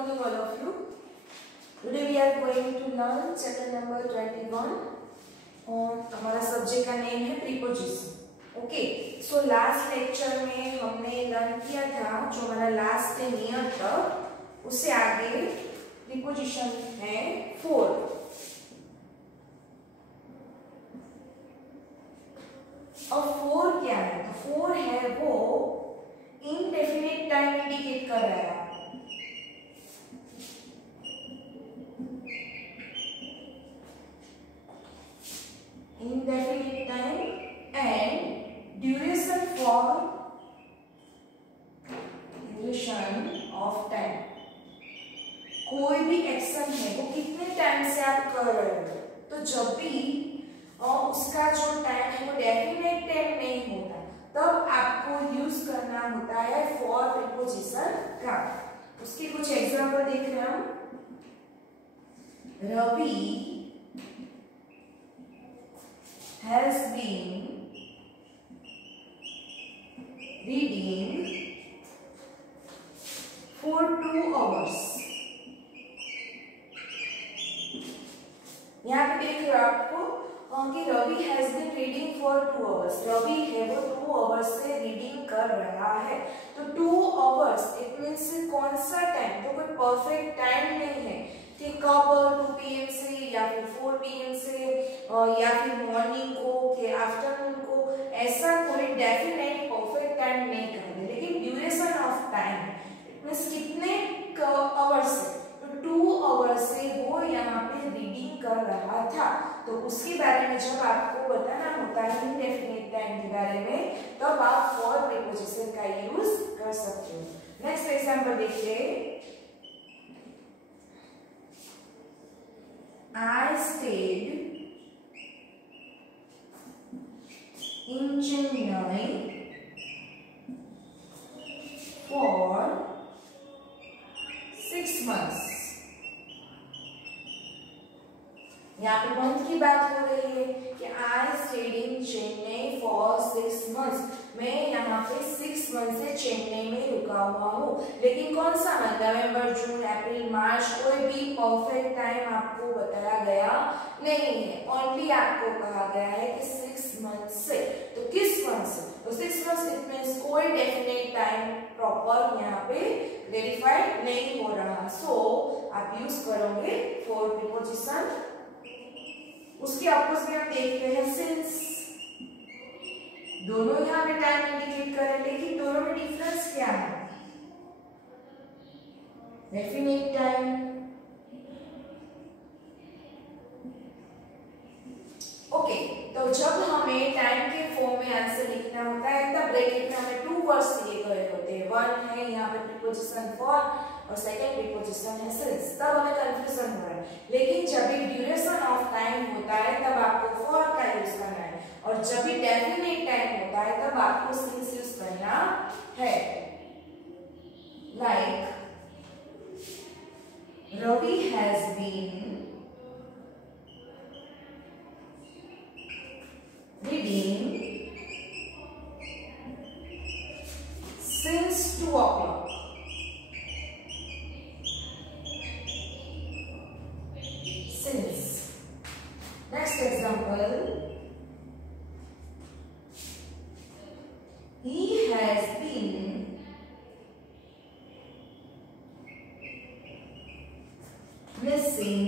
morning all of you. Today we are going to learn chapter number 21 और हमारा subject का name है preposition. Okay, so last lecture में हमने learn किया था जो हमारा लास्ट नियर था, उससे आगे प्रीपोजिशन है 4. अब 4 क्या है? तो 4 है वो इनडेफिनिट टाइम इंडिकेट कर रहा है. Indefinite time and duration of time. कोई भी एक्शन है वो कितने टाइम से आप कर रहे हो, तो जब भी उसका जो टाइम है वो डेफिनेट टाइम नहीं होता, तब आपको यूज करना होता है फॉर प्रीपोजिशन का. उसके कुछ एग्जांपल देख रहे हैं हम. Ravi has been reading for 2 hours. यहाँ पे देख रहे हो आपको कि Ravi has been reading for 2 hours. Ravi है वो 2 hours से रीडिंग कर रहा है. तो 2 hours इट मीन्स कौन सा टाइम, तो कोई परफेक्ट टाइम नहीं है कि कब 2 PM से या फिर 4 PM से या फिर मॉर्निंग को के आफ्टरनून को, ऐसा कोई डेफिनेट परफेक्ट टाइम नहीं करेंगे. लेकिन duration of time it means कितने आवर्स से, तो 2 आवर्स से वो यहाँ पे रीडिंग कर रहा था. तो उसके बारे में जब आपको बताना होता है इनडेफिनिट टाइम के बारे में, तब आप फॉर प्रीपोजिशन का यूज कर सकते हो. नेक्स्ट एग्जांपल देखिए. I stayed in Chennai for 6 months. यहाँ पे मंथ की बात हो रही है कि I stayed in Chennai for 6 months. मैं यहाँ पे 6 मंथ से चेन्नई में रुका हुआ हूँ. लेकिन कौन सा मंथ, नवंबर, जून, अप्रैल, मार्च, कोई भी परफेक्ट टाइम आपको बताया गया नहीं है. ओनली आपको कहा गया है कि 6 मंथ से. तो किस मंथ से? तो 6 मंथ इट मींस कोई डेफिनेट टाइम प्रॉपर यहाँ पे वेरीफाइड नहीं हो रहा. सो आप यूज करोगे फॉर प्रीपोजिशन. उसके अपोजिट में हम देखते हैं सिंस. दोनों यहाँ पे टाइम इंडिकेट कर रहे हैं, लेकिन दोनों में डिफरेंस क्या है? Definite time. ओके, तो जब हमें टाइम के फॉर्म में आंसर लिखना होता है, तब ब्रैकेट में हमें 2 वर्ड्स दिए गए होते हैं. वन है यहाँ पे प्रीपोजिशन फॉर और सेकेंड प्रीपोजिशन है सिंस. तब हमें कंफ्यूजन हो रहा है. लेकिन जब भी ड्यूरेशन ऑफ टाइम होता है तब आपको फॉर का यूज करना है, और जब भी डेफिनेट टाइम होता है तब आपको सिंस यूज करना है. Like Ravi has been reading since 2 o'clock. Since. Next example. He has been missing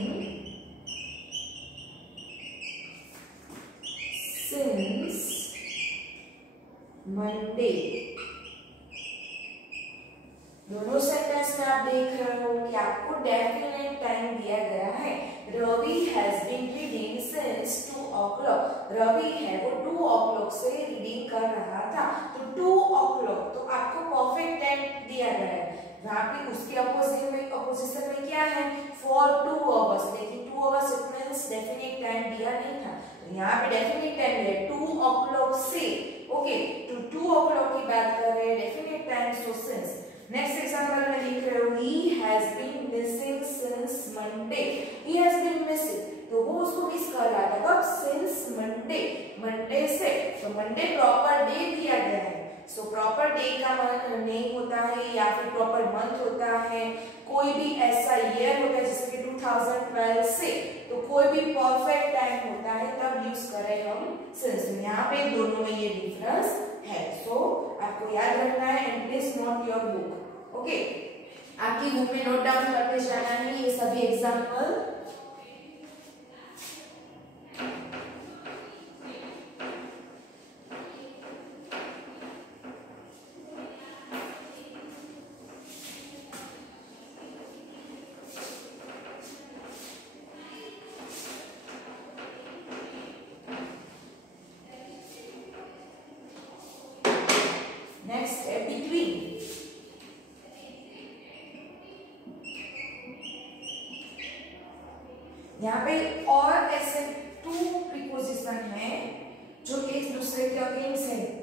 since Monday. दोनों सेंटेंस में आप देख रहे हो कि आपको डेफिनेट टाइम दिया गया है. Ravi has been reading since 2 o'clock. Ravi है वो 2 o'clock से रीडिंग कर रहा था. तो 2 o'clock तो आपको परफेक्ट टाइम दिया गया है. वहां पे उसके अपोजिशन में क्या है? For 2 hours. लेकिन 2 hours it means definite time दिया नहीं था. तो यहाँ पे डेफिनेट टाइम है 2 o'clock से. ओके, तो 2 o'clock की बात कर रहे हैं, definite time. So since. Next example में लिख रहे हो he has been missing since Monday. he has been missing, तो वो उसको मिस कर रहा था. कब? since Monday. मंडे से. तो मंडे प्रॉपर डे दिया गया है. सो प्रॉपर डे का नेम होता है या फिर प्रॉपर मंथ होता है, कोई भी ऐसा ईयर होता है जैसे कि 2012 से, तो कोई भी परफेक्ट टाइम होता है तब यूज करें हम सिंस। यहाँ पे दोनों में ये डिफरेंस है। सो आपको याद रखना है and please not your book. Okay, आपकी बुक में नोट डाउन करते जाना है ये सभी एग्जाम्पल। नेक्स्ट है बिटवीन। यहाँ पे और ऐसे टू प्रीपोजिशन है जो एक दूसरे के अगेंस्ट है।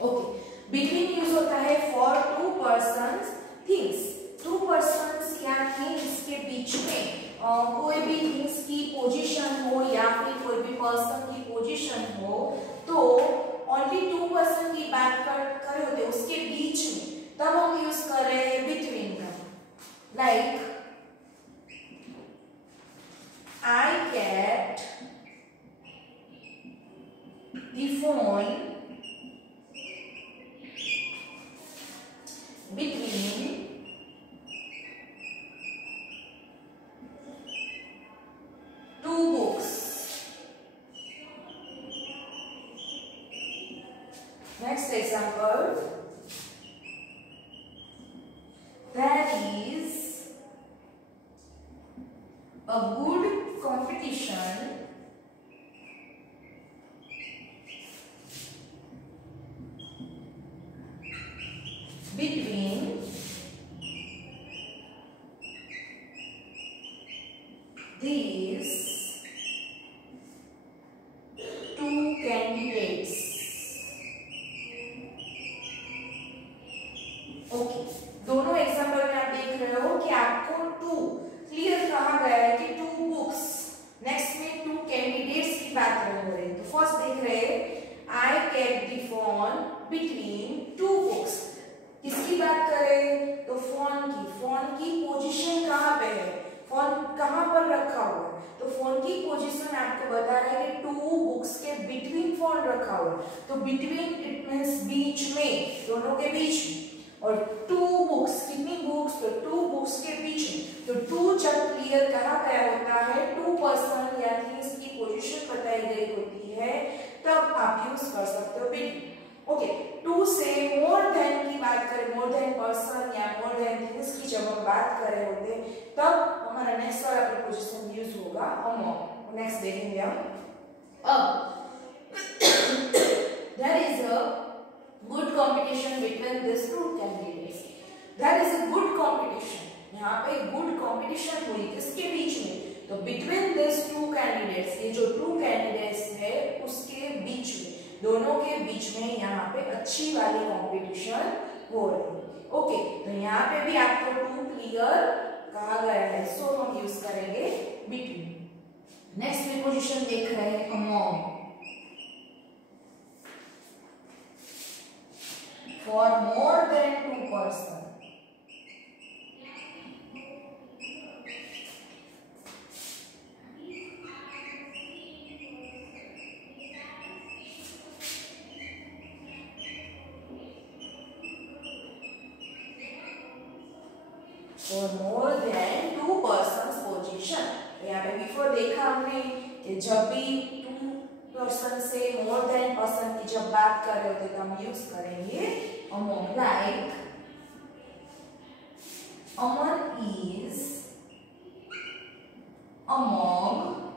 ओके, बिटवीन यूज होता है for to persons things. To persons या थिंग्स के बीच में कोई भी थिंग्स की पोजीशन हो या फिर कोई भी पर्सन की पोजीशन हो, तो ओनली टू पर्सन की बात कर रहे होते उसके बीच में, तब हम यूज कर रहे हैं बिटवीन का। Like I get the phone between two books. Next example, there is a good competition between these two candidates. Okay, दोनों एग्जांपल में आप देख रहे हो कि आपको टू क्लियर कहा गया है कि टू बुक्स, नेक्स्ट में टू कैंडिडेट्स की बात कर रहे हैं। तो फर्स्ट देख रहे हैं I kept the phone between two books. किसकी बात करें? तो फोन की पोजीशन कहाँ पे है, फोन कहाँ पर रखा हुआ है, तो फोन की पोजीशन आपको बता रहा है कि टू बुक्स के बिटवीन फोन रखा हुआ है। तो बिटवीन इट मींस बीच में, दोनों के बीच में। और टू बुक्स, कितनी बुक्स? तो टू बुक्स के बीच में। तो टू जब क्लियर कहा गया होता है, टू पर्सन या थिंग्स की पोजीशन बताई गई होती है, तब आप यूज कर सकते हो बिटवीन। ओके, टू से मोर देन की बात करें, मोर देन पर्सन या मोर देन थिंग्स की जब हम बात कर रहे होते हैं, तब हमारा नेक्स्ट वाला प्रीपोजिशन यूज होगा अमंग। नेक्स्ट देखेंगे हम। अब there is a good competition between these two candidates. There is a good competition. यहाँ पे good competition हुई किसके बीच में? तो between these two candidates, ये जो two candidates है उसके बीच में, दोनों के बीच में यहाँ पे अच्छी वाली कंपटीशन हो रही है। ओके, तो यहाँ पे भी आपको टू क्लियर कहा गया है, सो हम यूज करेंगे बिटवीन। नेक्स्ट प्रीपोजिशन देख रहे हैं among. For more than two person. For more than two persons position. यहाँ पे बिफोर देखा हमने कि जब भी टू पर्सन से मोर देन पर्सन की जब बात कर रहे होते तो हम यूज करेंगे among. Like Aman is among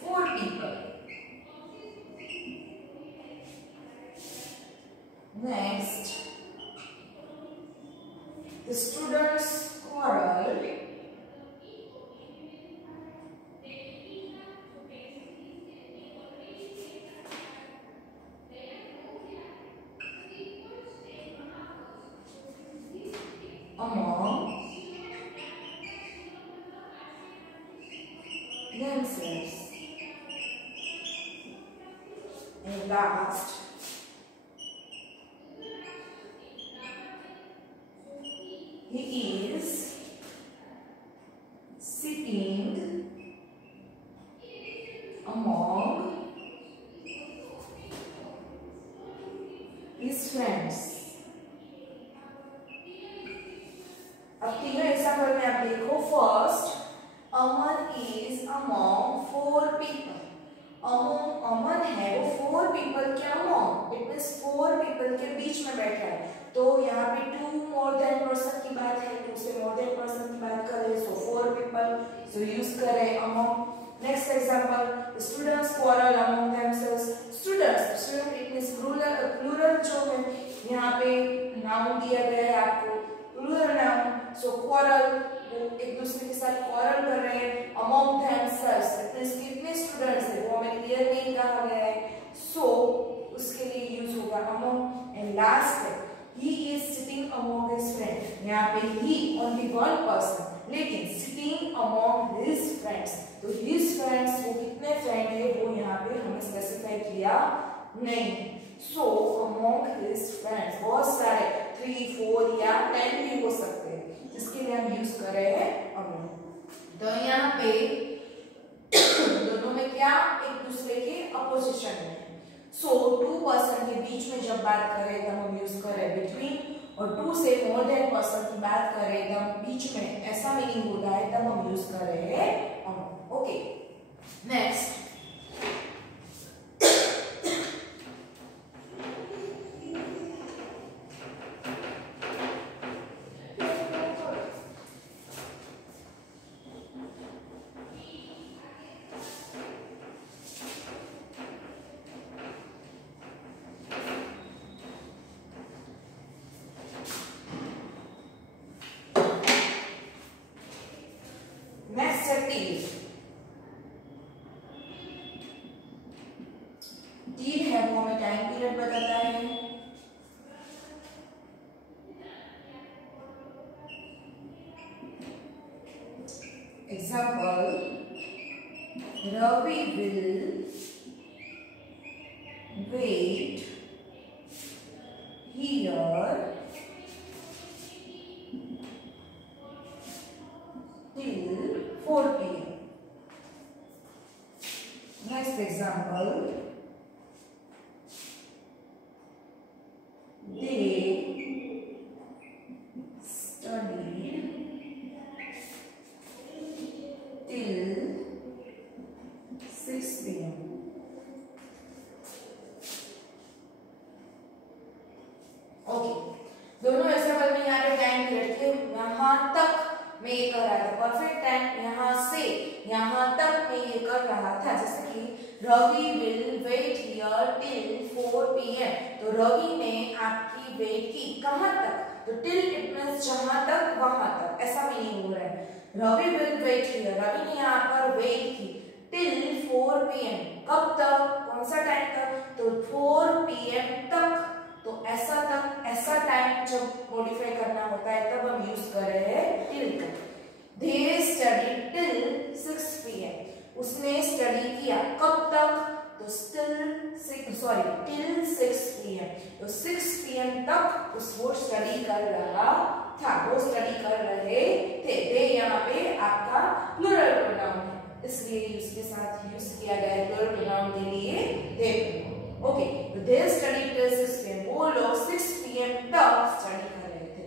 4 people. Next, the students quarreled themselves. And last, he is sitting among his friends. अब तीनों एग्जाम्पल में आप देखो. First, Aman is among 4 people. अमन है वो 4 people के अमॉन्ग, इट मींस 4 people के बीच में बैठा है. तो यहाँ पे 2 more than person की बात है, 2 से more than person की बात कर रहे हैं, so 4 people, so यूज कर रहे हैं among. Next example, students quarrel among themselves. Students, student it means plural जो है यहाँ पे नाउन दिया गया है आपको, प्लूरल नाउन. सो quarrel, वो एक दूसरे के साथ quarrel कर रहे हैं. among themselves, इट मींस कितने स्टूडेंट्स है वो हमें क्लियर नहीं कहा गया है, सो उसके लिए यूज होगा among. एंड लास्ट है, he is sitting among his friends. यहाँ पे he only one person, लेकिन sitting among his friends, तो his friends वो कितने फ्रेंड है वो यहाँ पे हमें स्पेसिफाई किया नहीं. सो among his friends बहुत सारे 3, 4 या 10 भी हो सकते हैं, जिसके लिए हम यूज कर रहे हैं among. तो यहाँ पे दोनों में क्या एक दूसरे के अपोजिशन में. सो 2 पर्सन के बीच में जब बात करें तब हम यूज करें बिटवीन, और 2 से मोर देन पर्सन की बात करें तब बीच में ऐसा मीनिंग होता है तब हम यूज कर रहे हैं among. ओके, नेक्स्ट, टील है वो हमें टाइम पीरियड बताता है. Example, Ravi will wait here till 4 PM. Next example, they studied till 6 PM. Okay, दोनों एग्जाम्पल में यहाँ पे टाइम पीरियड के यहाँ तक मैं ये कर रहा था, परफेक्ट टाइम यहाँ से यहाँ तक मैं ये कर रहा था. जैसे कि Ravi will wait here till 4 PM. तो रवि ने आपकी वेट की कहाँ तक, तो टिल इट मींस जहां तक वहां तक, ऐसा मीनिंग हो रहा है. Ravi will wait here, Ravi ने यहाँ पर वेट की टिल 4 PM. कब तक, कौन सा टाइम तक, तो 4 PM तक. तो ऐसा तक, ऐसा टाइम जब मॉडिफाई करना होता है तब हम यूज कर रहे हैं टिल तक. They studied till 6 PM. उसने स्टडी किया कब तक, तो till 6 PM. तो 6 PM तक वो स्टडी कर रहा था, वो स्टडी कर रहे थे. दे यहाँ पे आपका प्लूरल प्रोनाउन है, इसलिए इसके साथ यूज किया गया है प्लूरल प्रोनाउन के लिए दे. ओके, तो दे स्टडी till 6 PM. वो लोग 6 PM तक स्टडी कर रहे थे.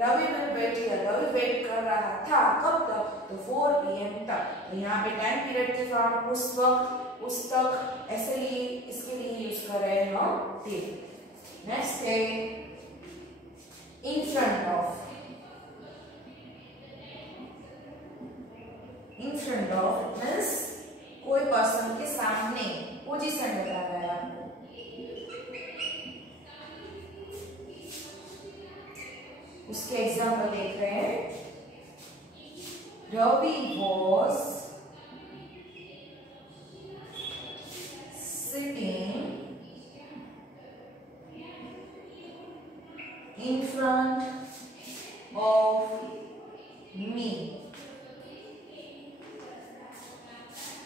Ravi will wait here, Ravi wait कर रहा था कब तक, तो 4 PM तक. तो यहाँ पे टाइम पीरियड के फॉर्म उस वक्त, उस तक, ऐसे लिए इसके लिए यूज कर रहे हैं हम टिल. नेक्स्ट है इन front of. In front of means कोई पर्सन के सामने, पोजीशन बता रहा है आपको. उसके एग्जाम्पल देख रहे हैं. Ravi was sitting in front of me.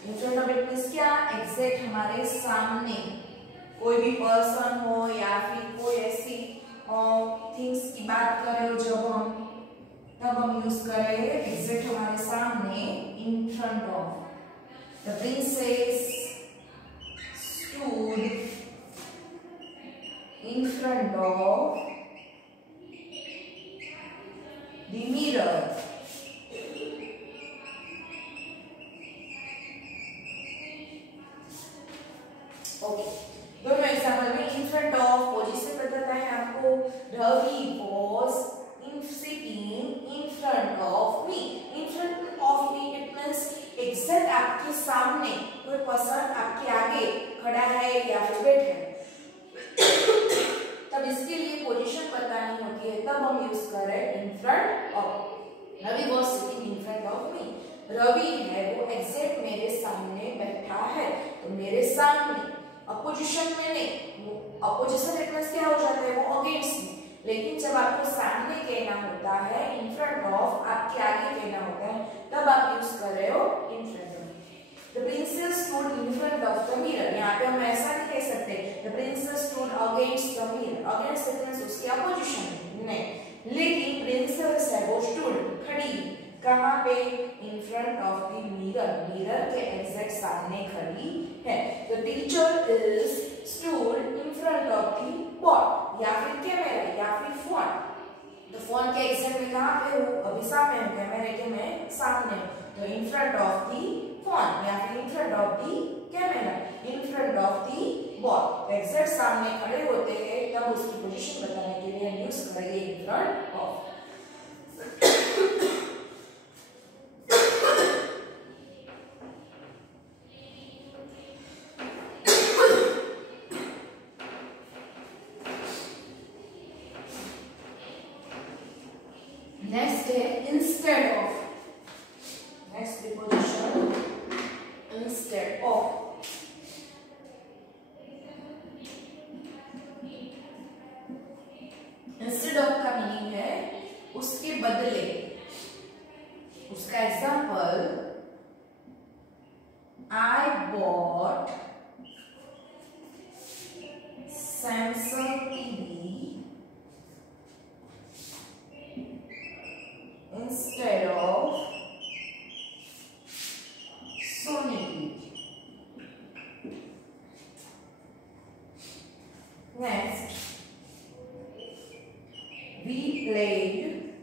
In front of it means क्या, एग्जैक्ट हमारे सामने कोई भी पर्सन हो या फिर कोई ऐसी थिंग्स की बात करें तब हम यूज करें एग्जैक्ट हमारे सामने, in front of. The princess stood in front of the mirror. Okay, दोनों एग्जांपल में इन फ्रंट ऑफ पोजीशन बताता है आपको। Ravi was in sitting in front of me. In front of me it means exact आपके सामने कोई person आपके आगे खड़ा है या फिर बैठा है, तब इसके लिए पोजीशन बतानी होती है, तब हम यूज कर रहे हैं in front of. Ravi was sitting in front of me. Ravi है वो एग्जैक्ट मेरे सामने बैठा है, तो मेरे सामने अपोजिशन में नहीं, अपोजिशन इट मींस क्या हो जाता है, वो अगेंस्ट में। लेकिन जब आपको सामने कहना होता है, इन फ्रंट ऑफ आपके आगे कहना होता है, तब आप यूज कर रहे हो इन front of. The princess stood in front of the mirror. यहाँ पे हम ऐसा नहीं कह सकते the princess stood against the mirror. Against it means उसके अपोजिशन में नहीं, लेकिन प्रिंसेस है वो स्टूड खड़ी, कहाँ पे, इन front of the mirror, mirror के एग्जैक्ट सामने खड़ी है। The teacher is stood in front of the board, या फिर कैमरा या फिर फोन। तो फोन के एग्जैक्ट में कहाँ पे हूँ, अभी सामने हूँ, कैमरे के मैं सामने हूँ, तो इन फ्रंट ऑफ द फोन या फिर इन front of the camera, in front of the board. Exact सामने खड़े होते हैं, तब उसकी पोजीशन बताने के लिए हम यूज करेंगे इन फ्रंट ऑफ। नेक्स्ट है instead of. Next preposition instead of. Instead of का मीनिंग है उसके बदले। उसका example, I bought Samsung TV instead of Sony TV. Next, we played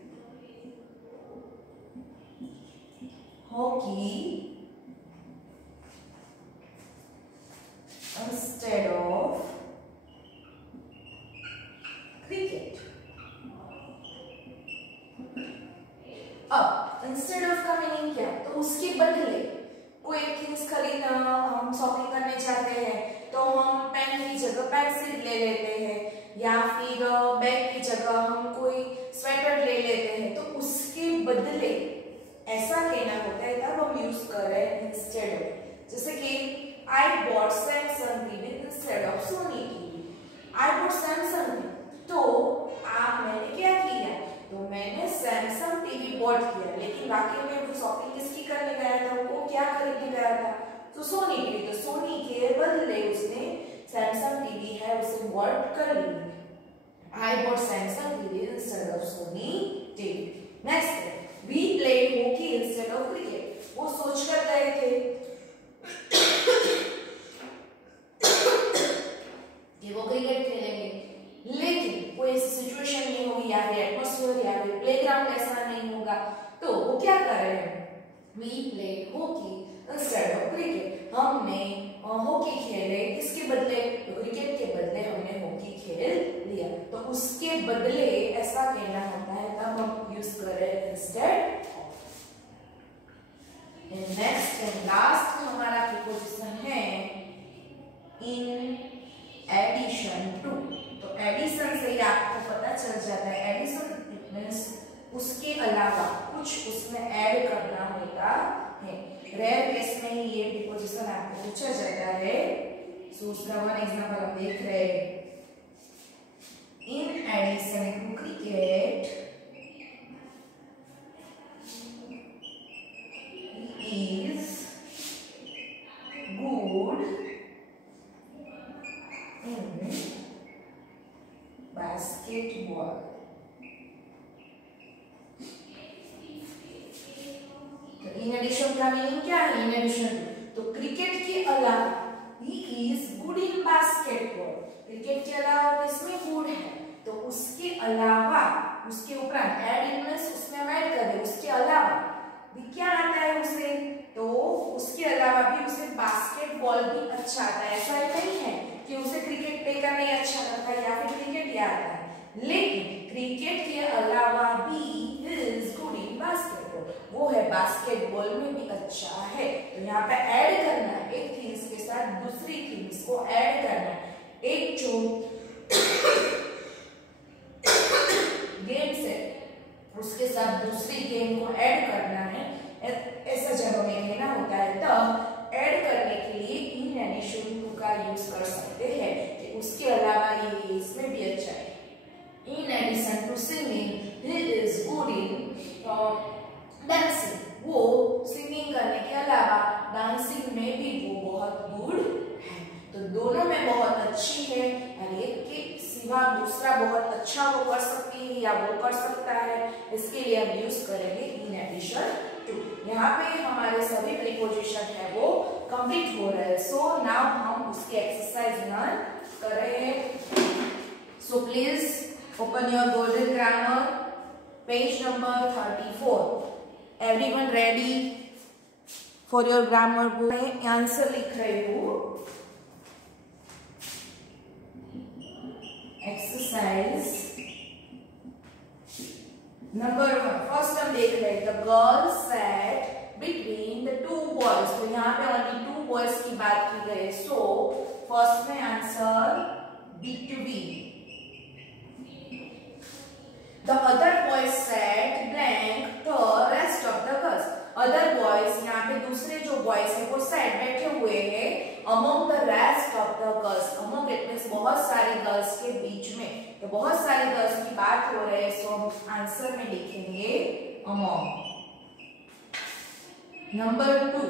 hockey instead of cricket. अब इंस्टेड ऑफ का meaning क्या, तो उसके बदले कोई थिंग्स खरीदना, हम शॉपिंग करने जाते हैं तो हम पेन की जगह पेंसिल ले लेते हैं, या फिर बैग की जगह हम कोई स्वेटर ले लेते हैं, तो उसके बदले ऐसा कहना होता है, तब हम यूज कर रहे हैं इंस्टेड ऑफ। जैसे कि आई bought Samsung TV instead of Sony TV. I bought Samsung, तो मैंने क्या किया, तो मैंने सैमसंग टीवी बॉट किया, लेकिन वाकई में वो शॉपिंग किसकी करने गया था, वो क्या खरीदने गया था, तो सोनी टीवी। तो सोनी के बदले उसने सैमसंग टीवी है उसे बॉट कर ली। I bought Samsung TV instead of Sony TV. Next, we played hockey instead of cricket. वो सोच कर गए थे कि वो क्रिकेट खेलेंगे, लेकिन कोई ऐसी सिचुएशन नहीं होगी या फिर एटमॉस्फेयर या फिर प्लेग्राउंड ऐसा नहीं होगा, तो वो क्या कर रहे हैं, we played hockey instead of cricket. हमने हॉकी खेले, किसके बदले, तो क्रिकेट के बदले हमने हॉकी खेल लिया। तो उसके बदले ऐसा कहना होता है, तब हम यूज कर रहे हैं instead of. Next and last हमारा प्रीपोजिशन है इन एडिशन टू। तो एडिशन से ही आपको पता चल जाता है, एडिशन इट मींस उसके अलावा कुछ उसमें ऐड करना होता है। रेयर केस में ही ये प्रीपोजिशन आपको पूछा जाता है। सो उसका वन एग्जांपल हम देख रहे हैं, in addition to cricket is addition का मीनिंग क्या है? In addition to. तो क्रिकेट के अलावा he is good in basketball, cricket के अलावा किसमें गुड है? तो उसके अलावा, उसके उपरांत, एड मींस उसमें हम ऐड कर दे, उसके अलावा भी क्या आता है उसे? तो उसके अलावा भी उसे बास्केटबॉल भी अच्छा आता है। ऐसा नहीं है कि उसे क्रिकेट देखना नहीं अच्छा लगता है या फिर क्रिकेट याद आता है, लेकिन क्रिकेट के अलावा भी इज गुड इन बास्केटबॉल, वो है बास्केटबॉल में भी अच्छा है। तो यहाँ पे ऐड करना है एक थी इसके साथ दूसरी थी, इसको ऐड करना है। एक जो गेम से उसके साथ दूसरी गेम को ऐड करना है, ऐसा जब हमें लेना होता है तब ऐड करने के लिए इन एडिशन टू का यूज कर सकते हैं कि उसके अलावा ये इसमें भी अच्छा है। In addition to singing, he is good in dancing. वो सिंगिंग करने के अलावा डांसिंग में भी वो बहुत गुड है। तो दोनों में बहुत अच्छी है और एक के सिवा दूसरा बहुत अच्छा वो कर सकती है या वो कर सकता है, इसके लिए हम यूज करेंगे इन एडिशन टू। यहाँ पे हमारे सभी प्रीपोजिशन है वो कंप्लीट हो रहे हैं। सो नाउ हम उसके एक्सरसाइज लर्न कर रहे हैं। So please open your golden grammar page number 34. Everyone ready for your grammar book? मैं आंसर लिख रही हूँ। Exercise number 1। फर्स्ट हम देख रहे हैं the girl sat between the two boys। तो यहाँ पे ओनली 2 बॉयज की बात की गई है। सो फर्स्ट में answer between। The other boys sat blank the rest of the girls। Other boys यहाँ पे दूसरे जो boys हैं वो sat बैठे हुए हैं among the rest of the girls। among it means बहुत सारी girls के बीच में, तो बहुत सारी girls की बात हो रही है। सो हम आंसर में लिखेंगे among। Number 2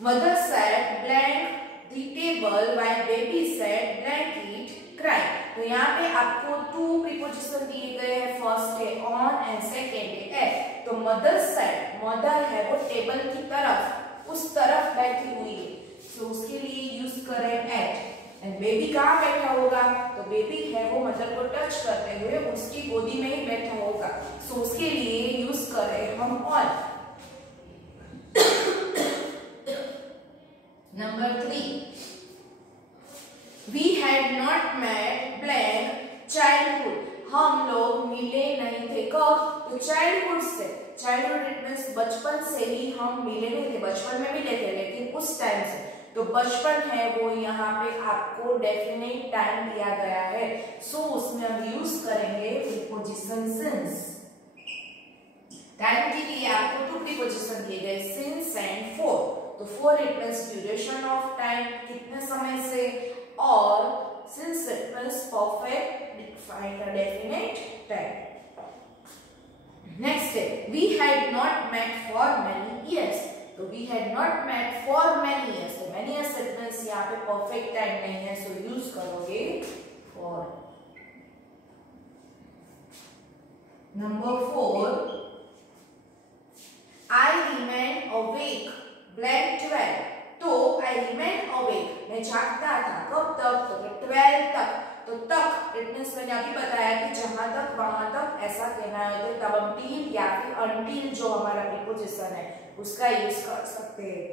mother sat blank the table while baby sat blank it crying। तो यहाँ पे आपको 2 प्रीपोजिशन दिए गए हैं, फर्स्ट है ऑन एंड सेकेंड है एट। तो मदर साइड, मदर है वो टेबल की तरफ, उस तरफ बैठी हुई है, तो उसके लिए यूज करें एट। एंड बेबी कहाँ बैठा होगा? तो बेबी है वो मदर को टच करते हुए उसकी गोदी में ही बैठा होगा, सो उसके लिए यूज करें हम on. Number 3 We had not met blank childhood। हम लोग मिले नहीं थे कब? तो चाइल्डहुड से। चाइल्डहुड इट मींस बचपन से ही हम मिले नहीं थे, बचपन में मिले थे लेकिन उस टाइम से। तो बचपन है वो यहाँ पे आपको डेफिनेट टाइम दिया गया है, सो उसमें हम यूज करेंगे प्रीपोजिशन सिंस। टाइम के लिए आपको 2 प्रीपोजिशन दिए गए सिंस एंड फॉर। तो for it means duration of time, कितने समय से, और since it means perfect find a definite time। next है we had not met for many years। तो we had not met for many years, तो many years it means यहाँ पे perfect time नहीं है, so यूज करोगे for। Number 4 I remained awake blank 12। तो I remained awake, मैं जागता था कब तक? तो 12 तक। तो तक इट मींस मैंने अभी बताया कि जहां तक वहां तक ऐसा कहना है, तो तब हम टिल या फिर अनटिल जो हमारा प्रीपोजिशन है उसका यूज कर सकते हैं।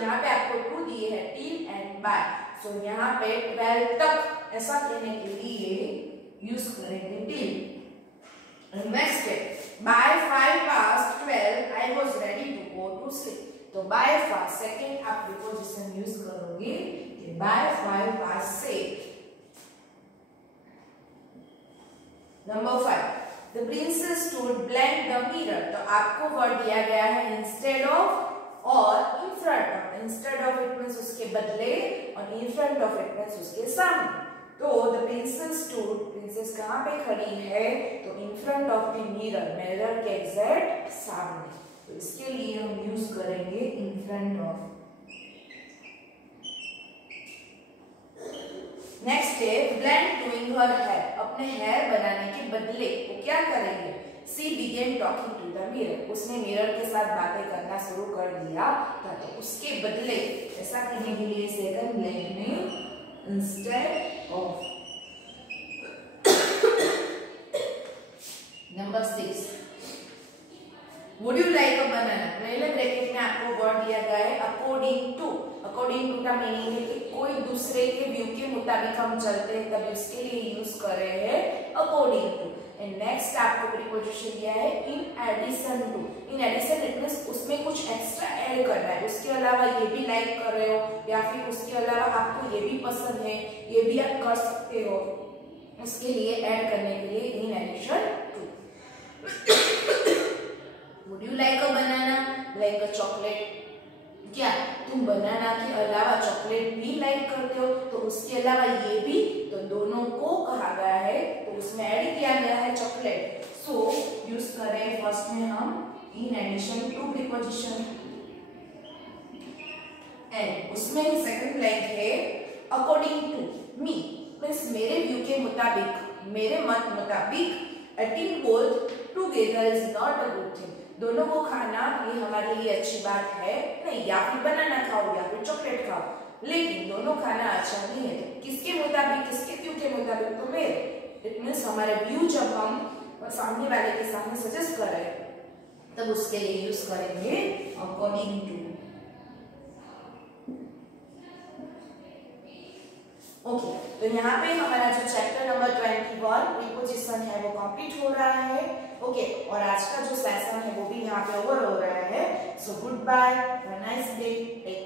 यहाँ पे आपको 2 दिए हैं टिल एंड बाय, सो यहाँ पे 12 तक ऐसा कहने के लिए यूज करेंगे टिल। नेक्स्ट है bye 5:12 I was ready to go to sleep। तो by 5 सेकेंड आप प्रीपोजिशन यूज करोगे कि by 5:06। Number 5 the princess stood blank the mirror। तो आपको वर्ड दिया गया है instead of और in front of। instead of it means उसके बदले और in front of it means उसके सामने। तो the princess stood, princess कहाँ पे खड़ी है? तो in front of the mirror, mirror के एग्जैक्ट सामने, तो इसके लिए हम यूज करेंगे in front of। नेक्स्ट है ब्लैंक डूइंग हर हेयर। अपने हेयर बनाने के बदले वो क्या करेंगे? She began talking to the mirror, उसने मिरर के साथ बातें करना शुरू कर दिया था। तो उसके बदले ऐसा करने के लिए सेकंड ब्लैंक में instead of number 6 would you like a banana, पहले ब्रैकेट में आपको वर्ड दिया गया है अकॉर्डिंग टू। अकॉर्डिंग टू का मीनिंग है कि कोई दूसरे के व्यू के मुताबिक हम चलते हैं, तब उसके लिए यूज कर रहे हैं अकॉर्डिंग टू। एंड नेक्स्ट आपको प्रीपोजिशन दिया है in addition to. In addition it means उसमें कुछ एक्स्ट्रा ऐड करना है, उसके अलावा ये भी लाइक कर रहे हो या फिर उसके अलावा आपको ये भी पसंद है, ये भी आप कर सकते हो, उसके लिए ऐड करने के लिए in addition to. Would you like a banana, like a chocolate, क्या तुम बनाना के अलावा चॉकलेट भी लाइक करते हो, तो उसके अलावा ये भी, तो दोनों को कहा गया है तो उसमें ऐड किया गया है चॉकलेट। सो यूज करें फर्स्ट में हम in addition to preposition, and उसमें सेकंड लाइन है अकॉर्डिंग टू मी, मींस मेरे व्यू के मुताबिक, मेरे मत मुताबिक eating both together is not a good thing, दोनों को खाना ये हमारे लिए अच्छी बात है नहीं, या फिर बनाना खाओ या फिर चॉकलेट खाओ, लेकिन दोनों खाना अच्छा नहीं है। तो किसके मुताबिक, किसके व्यू के मुताबिक, तो मेरे। इट मींस हमारे व्यू जब हम सामने वाले के सामने सजेस्ट कर रहे हैं तब उसके लिए यूज करेंगे अकॉर्डिंग टू। ओके, तो यहाँ पे हमारा जो चैप्टर नंबर 21 प्रीपोजिशन है वो कंप्लीट हो रहा है। ओके, और आज का जो सेशन है वो भी यहाँ पे ओवर हो रहा है। So goodbye, have a nice day, take